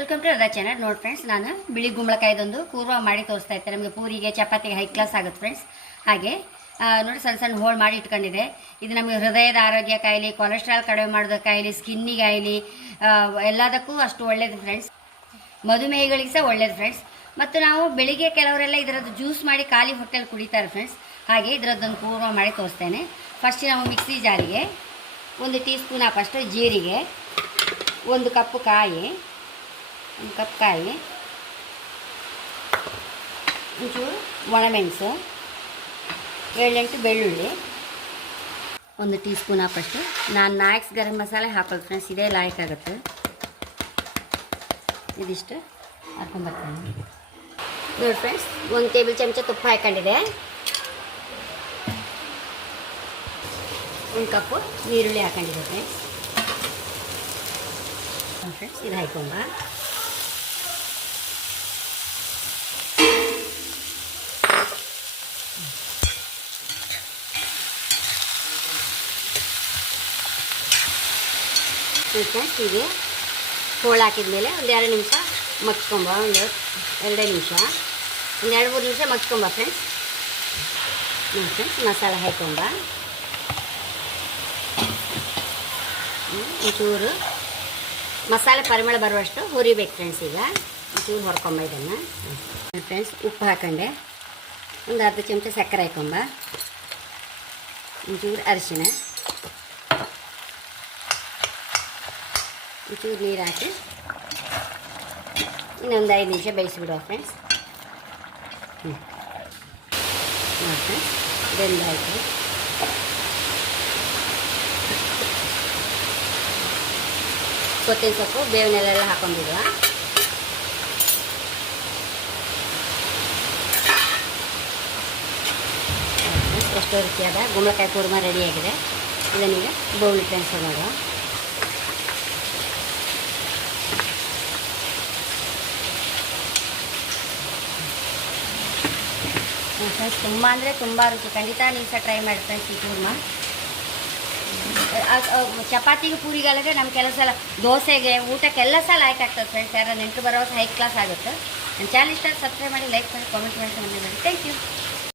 Welcome to ಅದರ channel ನೋಡಿ friends ನಾನು ಬಿಳಿ ಗುಂಬಳಕಾಯ್ದೊಂದು ಕೂರ್ವ ಮಾಡಿ ತೋರಿಸ್ತಾ ಇದ್ದೆ ನಮಗೆ ಪೂರಿಗೆ ಚಪಾತಿಗೆ ಹೈ ಕ್ಲಾಸ್ ಆಗುತ್ತೆ ಫ್ರೆಂಡ್ಸ್ ಹಾಗೆ ನೋಡಿ ಸಣ್ಣ ಸಣ್ಣ ಹೋಳು ಮಾಡಿ ಇಟ್ಕೊಂಡಿದೆ. ಇದು ನಮಗೆ ಹೃದಯದ ಆರೋಗ್ಯ ಕಾಯಿಲೆ ಕೊಲೆಸ್ಟ್ರಾಲ್ ಕಡಿಮೆ ಮಾಡೋದ ಕಾಯಿಲೆ ಸ್ಕಿನ್ನಿಗೆ ಆಯಿಲಿ ಎಲ್ಲದಕ್ಕೂ ಅಷ್ಟು ಒಳ್ಳೇದು ಫ್ರೆಂಡ್ಸ್ ಮಧುಮೇಹಿಗಳಿಗೆ ಸಹ ಒಳ್ಳೇದು ಫ್ರೆಂಡ್ಸ್ ಮತ್ತು ನಾವು ಬೆಳಿಗ್ಗೆ ಕೆಲವರೆಲ್ಲ ಇದರದ್ದು ಜ್ಯೂಸ್ ಮಾಡಿ ಖಾಲಿ ಹೊಟ್ಟೆಲಿ ಕುಡಿತಾರೆ ಫ್ರೆಂಡ್ಸ್ ಹಾಗೆ ಇದರದ್ದೊಂದು ಪೂರ್ವ ಮಾಡಿ ತೋರಿಸ್ತೇನೆ. ಫಸ್ಟ್ ನಾವು ಮಿಕ್ಸಿ ಜಾರಿಗೆ ಒಂದು ಟೀ ಸ್ಪೂನ್ ಹಾಕಷ್ಟು ಜೀರಿಗೆ, ಒಂದು ಕಪ್ಪು ಕಾಯಿ ಒಂದು ಕಪ್ ಕಾಯಿ ಒಂಚೂರು ಒಣಮೆಣಸು, ಏಳೆಂಟು ಬೆಳ್ಳುಳ್ಳಿ, ಒಂದು ಟೀ ಸ್ಪೂನ್ ಹಾಕಷ್ಟು. ನಾನು ನಾಯಕ್ಸ್ ಗರಂ ಮಸಾಲೆ ಹಾಕೋದು ಫ್ರೆಂಡ್ಸ್ ಇದೇ ಲಾಯಕ್ ಆಗುತ್ತೆ. ಇದಿಷ್ಟು ಹಾಕೊಂಬರ್ತೀನಿ ನೋಡಿ ಫ್ರೆಂಡ್ಸ್ ಒಂದು ಟೇಬಲ್ ಚಮಚ ತುಪ್ಪ ಹಾಕೊಂಡಿದೆ ಒಂದು ಕಪ್ಪು ಈರುಳ್ಳಿ ಹಾಕೊಂಡಿದೆ ಫ್ರೆಂಡ್ಸ್ ಫ್ರೆಂಡ್ಸ್ ಇದು ಹಾಕೊಂಬ ಫ್ರೆಂಡ್ಸ್ ಹೀಗೆ ಹೋಳು ಹಾಕಿದ್ಮೇಲೆ ಒಂದು ಎರಡು ನಿಮಿಷ ಮಚ್ಕೊಂಬ ಒಂದು ಎರಡೇ ನಿಮಿಷ, ಒಂದು ಎರಡು ಮೂರು ನಿಮಿಷ ಮಚ್ಕೊಂಬ ಫ್ರೆಂಡ್ಸ್. ನೋಡಿ ಫ್ರೆಂಡ್ಸ್, ಮಸಾಲೆ ಹಾಕೊಂಬ. ಒಂಚೂರು ಮಸಾಲೆ ಪರಿಮಳ ಬರುವಷ್ಟು ಹುರಿಬೇಕು ಫ್ರೆಂಡ್ಸ್ ಈಗ. ಒಂಚೂರು ಹೊರ್ಕೊಂಬ ಇದನ್ನು. ಫ್ರೆಂಡ್ಸ್, ಉಪ್ಪು ಹಾಕೊಂಡೆ. ಒಂದು ಅರ್ಧ ಚಮಚ ಸಕ್ಕರೆ ಹಾಕೊಂಬ. ಒಂಚೂರು ಅರಿಶಿಣ. ಒಂಚೂರು ನೀರು ಹಾಕಿ ಇನ್ನೊಂದು ಐದು ನಿಮಿಷ ಬೇಯಿಸಿಬಿಡುವ ಫ್ರೆಂಡ್ಸ್ ಹ್ಞೂ ಫ್ರೆಂಡ್ಸ್ ಬೆಂದಾಯಿತು. ಕೊತ್ತಿನ ಸೊಪ್ಪು ಬೇವಿನೆಲ್ಲ ಹಾಕೊಂಡಿರುವ ಎಷ್ಟೋ ರೀತಿಯಾದ ಗುಂಬಳಕಾಯಿ ಕುರ್ಮ ರೆಡಿಯಾಗಿದೆ ಇದನ್ನೀಗ ಬೌಲ್ ಟ್ರಾನ್ಸ್ಫರ್ ಮಾಡುವ ಫ್ರೆಂಡ್ಸ್ ತುಂಬ ಅಂದರೆ ತುಂಬ ರುಚಿ. ಖಂಡಿತ ನೀವು ಸಹ ಟ್ರೈ ಮಾಡಿ ಫ್ರೆಂಡ್ಸ್ ಈ ಆ ಚಪಾತಿಗೆ ಪೂರಿಗಾಲಿದ್ರೆ ನಮ್ಮ ಕೆಲವು ಸಲ ದೋಸೆಗೆ, ಊಟಕ್ಕೆಲ್ಲ ಸಹ ಲೈಕ್ ಆಗ್ತದೆ ಫ್ರೆಂಡ್ಸ್ ಯಾರು ನೆಂಟು ಬರೋ ಹೈ ಕ್ಲಾಸ್ ಆಗುತ್ತೆ. ನನ್ನ ಚಾನಲ್ ಇಷ್ಟ ಸಬ್ಸ್ಕ್ರೈಬ್ ಮಾಡಿ ಲೈಕ್ ಮಾಡಿ ಕಾಮೆಂಟ್ ಮಾಡಿ ಥ್ಯಾಂಕ್ ಯು